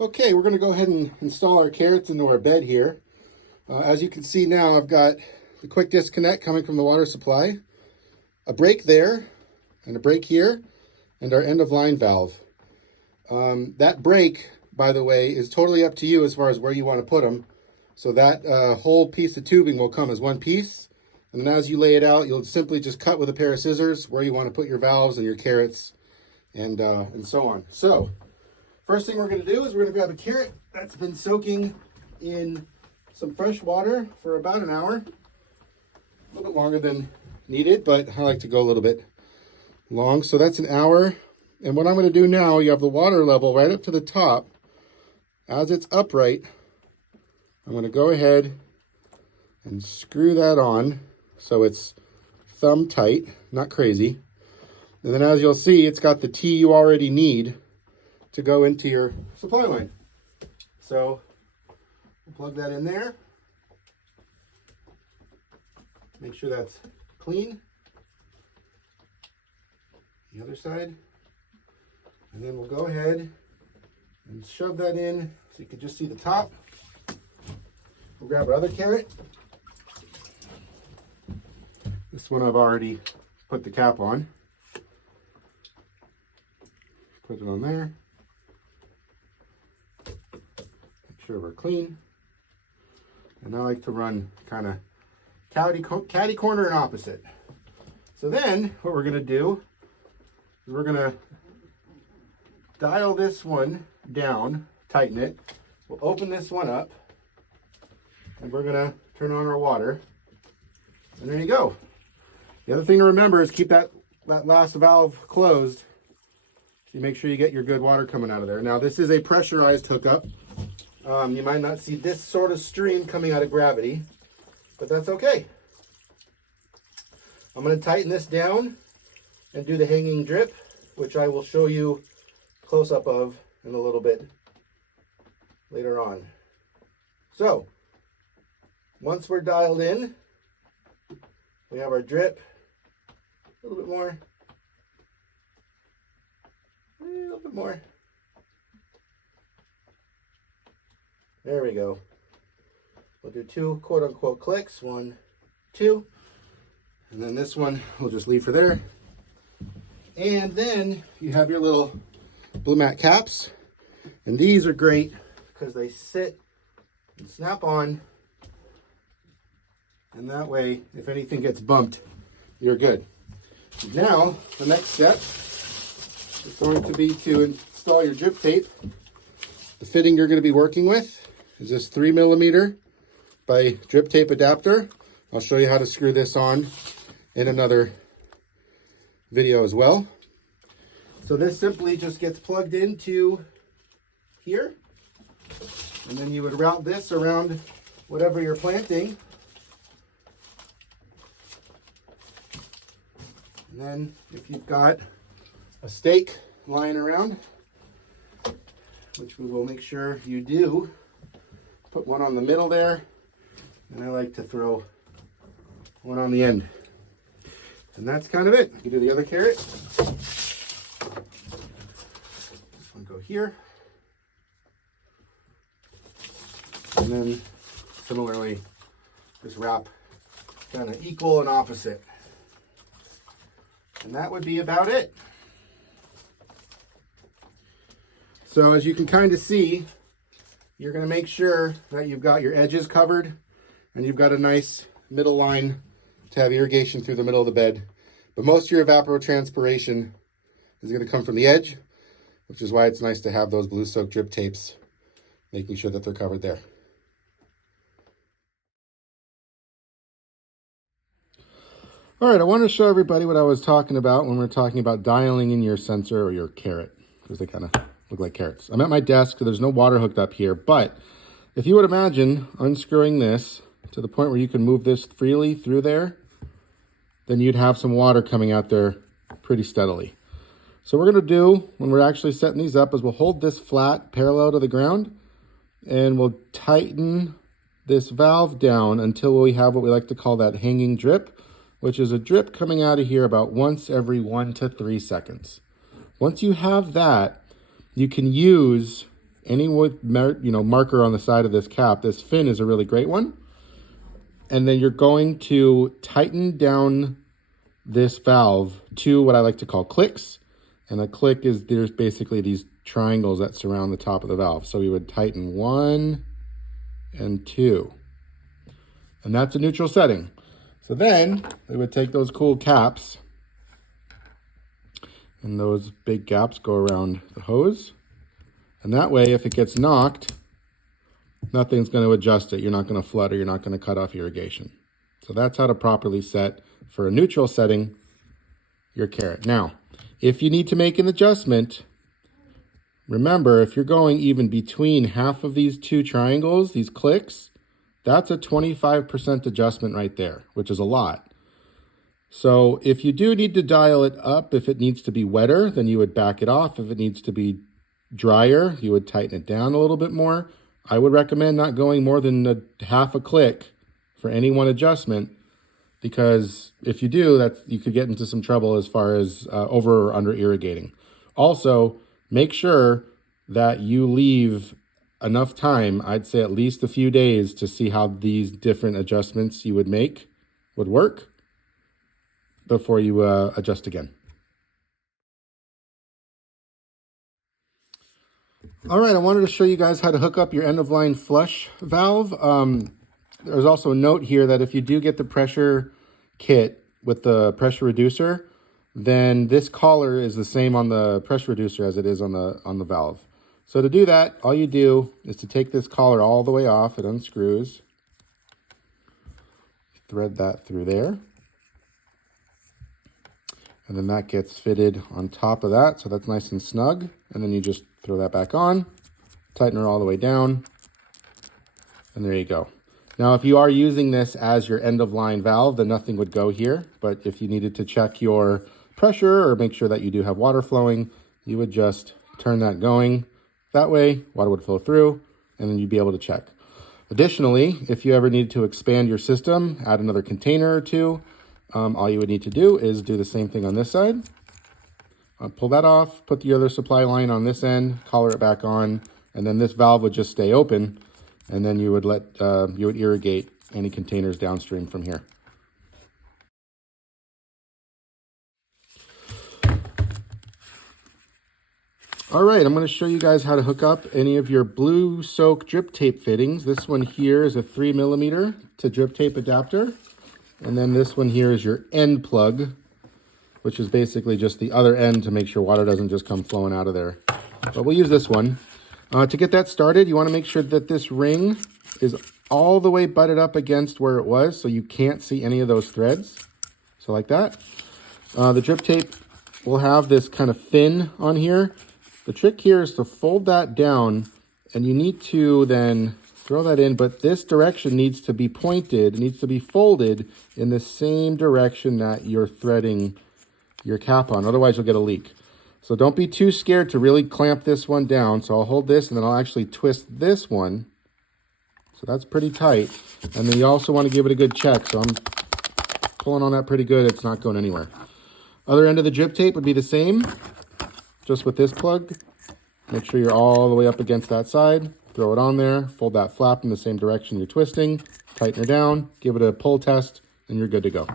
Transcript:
Okay, we're going to go ahead and install our carrots into our bed here. As you can see now, I've got the quick disconnect coming from the water supply, a break there, and a break here, and our end of line valve. That break, by the way, is totally up to you as far as where you want to put them. So that whole piece of tubing will come as one piece. And then as you lay it out, you'll simply just cut with a pair of scissors where you want to put your valves and your carrots and so on. So first thing we're going to do is we're going to grab a carrot that's been soaking in some fresh water for about an hour. A little bit longer than needed, but I like to go a little bit long. So that's an hour. And what I'm going to do now, you have the water level right up to the top. As it's upright, I'm going to go ahead and screw that on so it's thumb tight, not crazy. And then as you'll see, it's got the T you already need to go into your supply line. So we'll plug that in there. Make sure that's clean. The other side. And then we'll go ahead and shove that in so you can just see the top. We'll grab our other carrot. This one I've already put the cap on. Put it on there. Make sure we're clean. And I like to run kind of catty corner and opposite. So then what we're going to do is we're going to dial this one down, tighten it. We'll open this one up and we're going to turn on our water. And there you go. The other thing to remember is keep that last valve closed. You make sure you get your good water coming out of there. Now this is a pressurized hookup. You might not see this sort of stream coming out of gravity, but that's okay. I'm going to tighten this down and do the hanging drip, which I will show you close-up of in a little bit later on. So once we're dialed in, we have our drip, a little bit more, a little bit more. There we go. We'll do 2 quote-unquote clicks, 1, 2, and then this one we'll just leave for there. And then you have your little Blumat caps, and these are great because they sit and snap on, and that way if anything gets bumped, you're good. Now the next step is going to be to install your drip tape. The fitting you're going to be working with is this 3mm by drip tape adapter. I'll show you how to screw this on in another video as well. So this simply just gets plugged into here, and then you would route this around whatever you're planting. And then if you've got a stake lying around, which we will make sure you do, put one on the middle there, and I like to throw one on the end. And that's kind of it. You can do the other carrot. This one go here. And then similarly, just wrap kind of equal and opposite. And that would be about it. So as you can kind of see, you're going to make sure that you've got your edges covered and you've got a nice middle line to have irrigation through the middle of the bed. But most of your evapotranspiration is going to come from the edge, which is why it's nice to have those blue soak drip tapes, making sure that they're covered there. All right, I want to show everybody what I was talking about when we were talking about dialing in your sensor or your carrot, because they kind of look like carrots. I'm at my desk, so there's no water hooked up here, but if you would imagine unscrewing this to the point where you can move this freely through there, then you'd have some water coming out there pretty steadily. So what we're going to do when we're actually setting these up is we'll hold this flat parallel to the ground, and we'll tighten this valve down until we have what we like to call that hanging drip which is a drip coming out of here about once every 1 to 3 seconds. Once you have that, you can use any marker on the side of this cap. This fin is a really great one. And then you're going to tighten down this valve to what I like to call clicks. And a click is, there's basically these triangles that surround the top of the valve. So we would tighten 1 and 2. And that's a neutral setting. So then we would take those cool caps, and those big gaps go around the hose. And that way, if it gets knocked, nothing's going to adjust it. You're not going to flood, or you're not going to cut off irrigation. So that's how to properly set, for a neutral setting, your carrot. Now, if you need to make an adjustment, remember, if you're going even between half of these two triangles, these clicks, that's a 25% adjustment right there, which is a lot. So if you do need to dial it up, if it needs to be wetter, then you would back it off. If it needs to be drier, you would tighten it down a little bit more. I would recommend not going more than half a click for any one adjustment, because if you do, you could get into some trouble as far as over or under irrigating. Also, make sure that you leave enough time, I'd say at least a few days, to see how these different adjustments you would make would work before you adjust again. All right, I wanted to show you guys how to hook up your end-of-line flush valve. There's also a note here that if you do get the pressure kit with the pressure reducer, then this collar is the same on the pressure reducer as it is on the valve. So to do that, all you do is to take this collar all the way off. It unscrews. Thread that through there. And then that gets fitted on top of that, so that's nice and snug. And then you just throw that back on, tighten her all the way down, and there you go. Now, if you are using this as your end-of-line valve, then nothing would go here. But if you needed to check your pressure or make sure that you do have water flowing, you would just turn that going. That way, water would flow through, and then you'd be able to check. Additionally, if you ever needed to expand your system, add another container or two, all you would need to do is do the same thing on this side. Pull that off, put the other supply line on this end, collar it back on, and then this valve would just stay open, and then you would irrigate any containers downstream from here. All right, I'm going to show you guys how to hook up any of your blue soak drip tape fittings. This one here is a 3mm to drip tape adapter. And then this one here is your end plug, which is basically just the other end to make sure water doesn't just come flowing out of there. But we'll use this one. To get that started, you want to make sure that this ring is all the way butted up against where it was, so you can't see any of those threads. So like that. The drip tape will have this kind of fin on here. The trick here is to fold that down, and you need to then throw that in, but this direction needs to be pointed, it needs to be folded in the same direction that you're threading your cap on, otherwise you'll get a leak. So don't be too scared to really clamp this one down. So I'll hold this, and then I'll actually twist this one. So that's pretty tight. And then you also want to give it a good check. So I'm pulling on that pretty good, it's not going anywhere. Other end of the drip tape would be the same, just with this plug. Make sure you're all the way up against that side. Throw it on there, fold that flap in the same direction you're twisting, tighten her down, give it a pull test, and you're good to go.